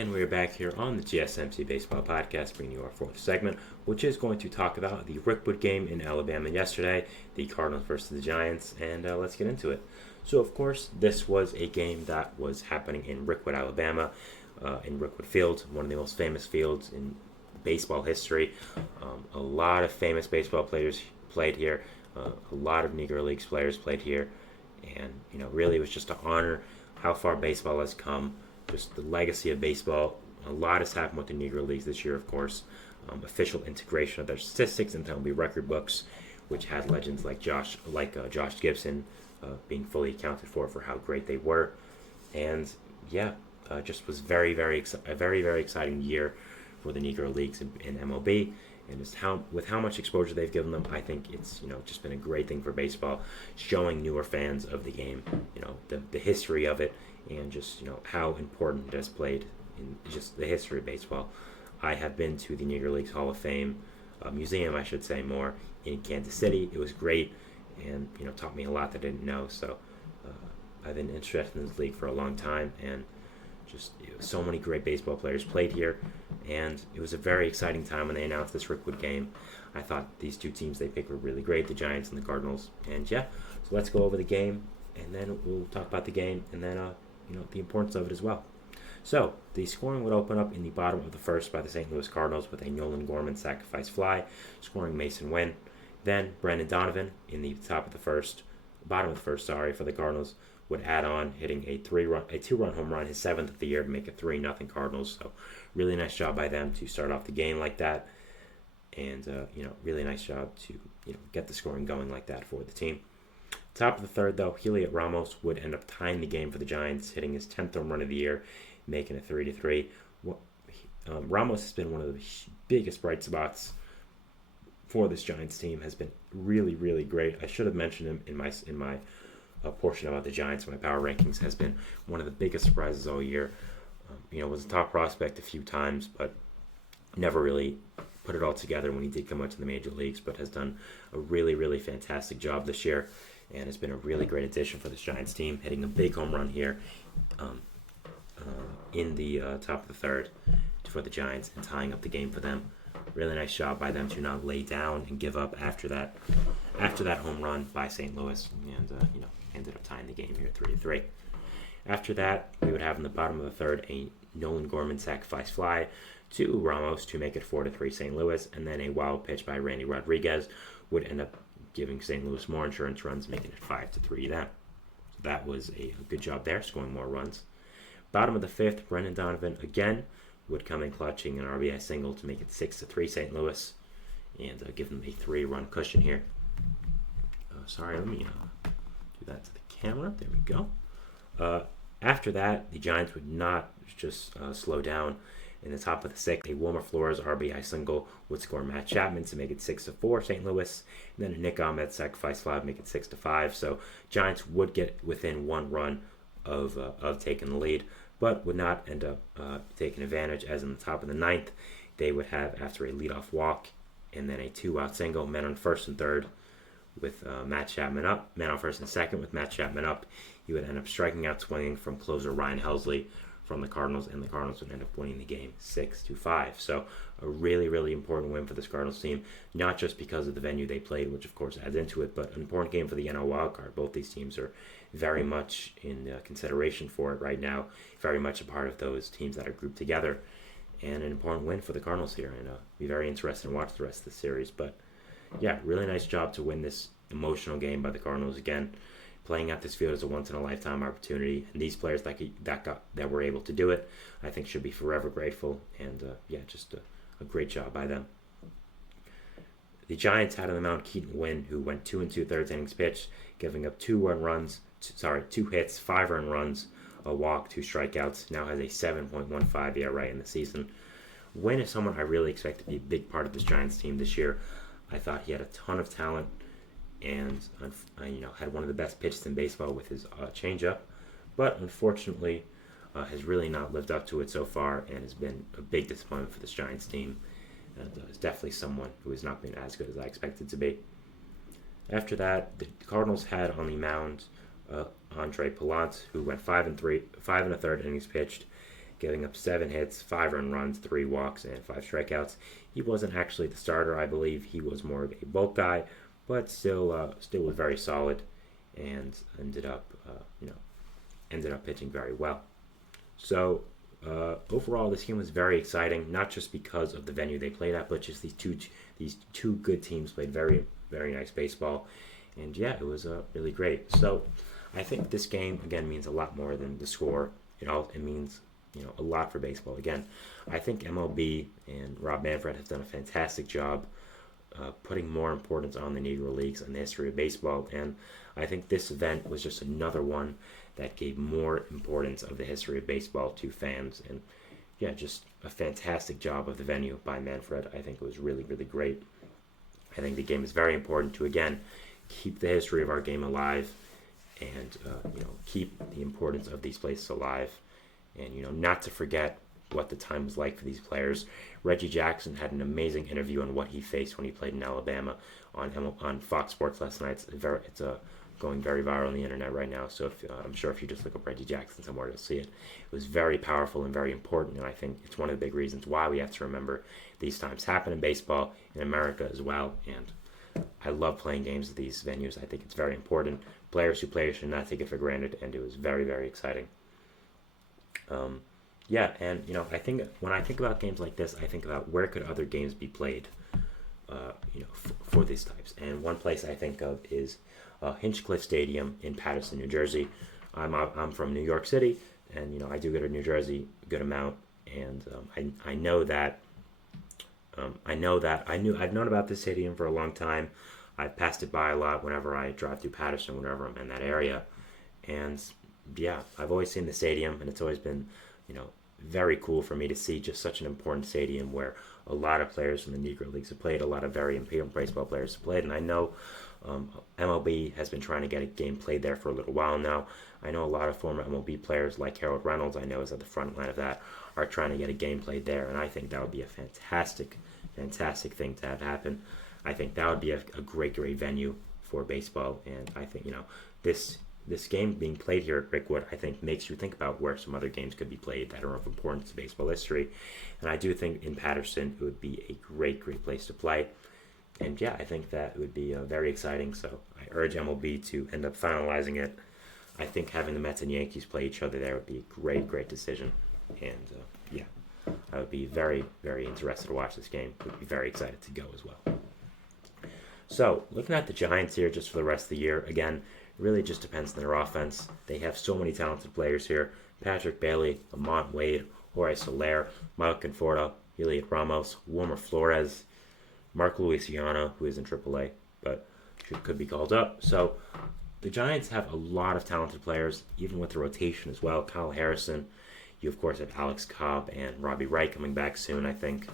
And we're back here on the GSMC Baseball Podcast, bringing you our fourth segment, which is going to talk about the Rickwood game in Alabama yesterday, the Cardinals versus the Giants, and let's get into it. So, of course, this was a game that was happening in Rickwood, Alabama, in Rickwood Field, one of the most famous fields in baseball history. A lot of famous baseball players played here. A lot of Negro Leagues players played here, and really it was just to honor how far baseball has come. Just the legacy of baseball. A lot has happened with the Negro Leagues this year, of course. Official integration of their statistics into MLB record books, which had legends like Josh Gibson being fully accounted for how great they were. And just was a very, very exciting year for the Negro Leagues in MLB. And just with how much exposure they've given them, I think it's just been a great thing for baseball, showing newer fans of the game, the history of it, and just how important it has played in just the history of baseball. I have been to the Negro Leagues Hall of Fame museum, I should say more, in Kansas City. It was great, and taught me a lot that I didn't know. So I've been interested in this league for a long time, and just so many great baseball players played here, and it was a very exciting time when they announced this Rickwood game. I thought these two teams they picked were really great, the Giants and the Cardinals. And so let's go over the game, and then we'll talk about the game, and then the importance of it as well. So the scoring would open up in the bottom of the first by the St. Louis Cardinals with a Nolan Gorman sacrifice fly, scoring Mason Wynn. Then Brendan Donovan in the bottom of the first, for the Cardinals, would add on, hitting a two-run home run, his seventh of the year, to make it 3-0 Cardinals. So really nice job by them to start off the game like that, and really nice job to get the scoring going like that for the team. Top of the third, though, Heliot Ramos would end up tying the game for the Giants, hitting his 10th home run of the year, making it 3-3. Ramos has been one of the biggest bright spots for this Giants team. Has been really, really great. I should have mentioned him in my portion about the Giants. My power rankings has been one of the biggest surprises all year. Was a top prospect a few times, but never really put it all together when he did come out to the major leagues, but has done a really, really fantastic job this year, and has been a really great addition for this Giants team, hitting a big home run here in the top of the third for the Giants and tying up the game for them. Really nice job by them to not lay down and give up after that home run by St. Louis, and ended up tying the game here 3-3. After that, we would have in the bottom of the third a Nolan Gorman sacrifice fly to Ramos to make it 4-3 St. Louis, and then a wild pitch by Randy Rodriguez would end up giving St. Louis more insurance runs, making it 5-3 then. So that was a good job there, scoring more runs. Bottom of the fifth, Brendan Donovan again would come in clutching an RBI single to make it 6-3 St. Louis, and give them a 3-run cushion here. Let me do that to the camera. There we go. After that, the Giants would not just slow down. In the top of the sixth, a Wilmer Flores RBI single would score Matt Chapman to make it 6-4 St. Louis, and then a Nick Ahmed sacrifice fly to make it 6-5. So Giants would get within one run of taking the lead, but would not end up taking advantage, as in the top of the ninth, they would have, after a leadoff walk and then a 2-out single, men on first and third with Matt Chapman up, men on first and second with Matt Chapman up, he would end up striking out swinging from closer Ryan Helsley from the Cardinals, and the Cardinals would end up winning the game 6-5. So a really, really important win for this Cardinals team, not just because of the venue they played, which of course adds into it, but an important game for the NL wildcard. Both these teams are very much in consideration for it right now, very much a part of those teams that are grouped together, and an important win for the Cardinals here, and be very interested to watch the rest of the series. But really nice job to win this emotional game by the Cardinals again. Playing at this field is a once-in-a-lifetime opportunity, and these players that were able to do it, I think, should be forever grateful, and just a great job by them. The Giants had on the mound Keaton Wynn, who went 2 2/3 innings pitched, giving up 2 hits, 5 earned runs, a walk, 2 strikeouts. Now has a 7.15 ERA in the season. Wynn is someone I really expect to be a big part of this Giants team this year. I thought he had a ton of talent, and had one of the best pitches in baseball with his changeup, but unfortunately has really not lived up to it so far, and has been a big disappointment for this Giants team, and is definitely someone who has not been as good as I expected to be. After that, the Cardinals had on the mound Andre Pallant, who went 5 1/3 innings pitched, giving up 7 hits, 5 earned runs, 3 walks, and 5 strikeouts. He wasn't actually the starter, I believe. He was more of a bulk guy, but still was very solid, and ended up pitching very well. So overall, this game was very exciting, not just because of the venue they played at, but just these two good teams played very, very nice baseball. And yeah, it was really great. So I think this game, again, means a lot more than the score. It means a lot for baseball. Again, I think MLB and Rob Manfred have done a fantastic job putting more importance on the Negro Leagues and the history of baseball. And I think this event was just another one that gave more importance of the history of baseball to fans. And yeah, just a fantastic job of the venue by Manfred. I think it was really, really great. I think the game is very important to, again, keep the history of our game alive, and keep the importance of these places alive, and not to forget what the time was like for these players. Reggie Jackson had an amazing interview on what he faced when he played in Alabama on Fox Sports last night. It's going very viral on the internet right now, so I'm sure if you just look up Reggie Jackson somewhere, you'll see it. It was very powerful and very important, and I think it's one of the big reasons why we have to remember these times happen in baseball in America as well. And I love playing games at these venues. I think it's very important. Players who play should not take it for granted, and it was very, very exciting. I think when I think about games like this, I think about where could other games be played, for these types. And one place I think of is Hinchcliffe Stadium in Paterson, New Jersey. I'm from New York City, and I do go to New Jersey a good amount, and I've known about this stadium for a long time. I've passed it by a lot whenever I drive through Paterson, whenever I'm in that area. And yeah, I've always seen the stadium, and it's always been, very cool for me to see just such an important stadium where a lot of players from the Negro Leagues have played, a lot of very important baseball players have played. And I know MLB has been trying to get a game played there for a little while now. I know a lot of former MLB players like Harold Reynolds, I know is at the front line of that, are trying to get a game played there. And I think that would be a fantastic thing to have happen. I think that would be a great venue for baseball. And I think, this game being played here at Rickwood, I think makes you think about where some other games could be played that are of importance to baseball history. And I do think in Paterson it would be a great place to play. And yeah, I think that would be very exciting. So I urge MLB to end up finalizing it. I think having the Mets and Yankees play each other there would be a great decision. And I would be very, very interested to watch this game. Would be very excited to go as well. So looking at the Giants here just for the rest of the year, again, really just depends on their offense. They have so many talented players here. Patrick Bailey, Lamont Wade, Jorge Soler, Mike Conforto, Heliot Ramos, Wilmer Flores, Mark Luisiano, who is in AAA, but could be called up. So the Giants have a lot of talented players, even with the rotation as well. Kyle Harrison. You, of course, have Alex Cobb and Robbie Wright coming back soon, I think.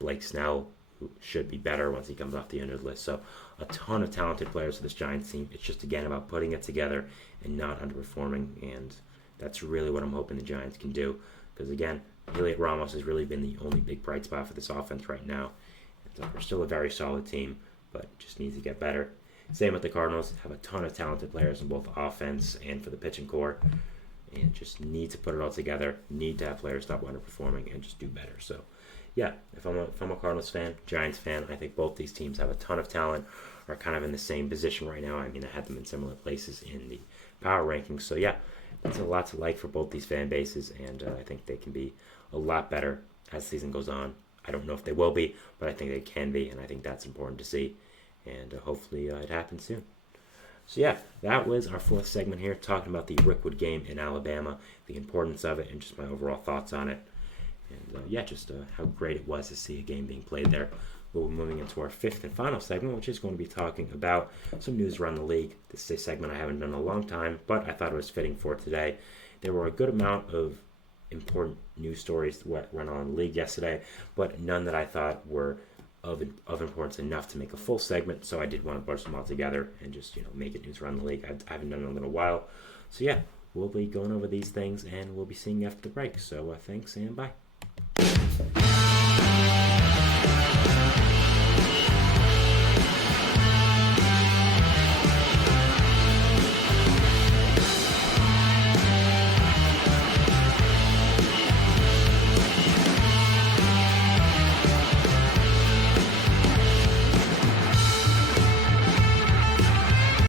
Blake Snell, who should be better once he comes off the injured list. So a ton of talented players for this Giants team. It's just, again, about putting it together and not underperforming. And that's really what I'm hoping the Giants can do. Because, again, Heliot Ramos has really been the only big bright spot for this offense right now. And so we're still a very solid team, but just needs to get better. Same with the Cardinals. Have a ton of talented players in both offense and for the pitching core. And just need to put it all together. Need to have players stop underperforming and just do better. So, yeah, if I'm a Cardinals fan, Giants fan, I think both these teams have a ton of talent, are kind of in the same position right now. I mean, I had them in similar places in the power rankings. So, yeah, there's a lot to like for both these fan bases, and I think they can be a lot better as the season goes on. I don't know if they will be, but I think they can be, and I think that's important to see. And hopefully it happens soon. So, yeah, that was our fourth segment here, talking about the Rickwood game in Alabama, the importance of it, and just my overall thoughts on it. And, just how great it was to see a game being played there. We'll be moving into our fifth and final segment, which is going to be talking about some news around the league. This is a segment I haven't done in a long time, but I thought it was fitting for today. There were a good amount of important news stories that went on in the league yesterday, but none that I thought were of importance enough to make a full segment, so I did want to bunch them all together and just make it news around the league. I haven't done it in a little while. So, yeah, we'll be going over these things, and we'll be seeing you after the break. So, thanks, and bye.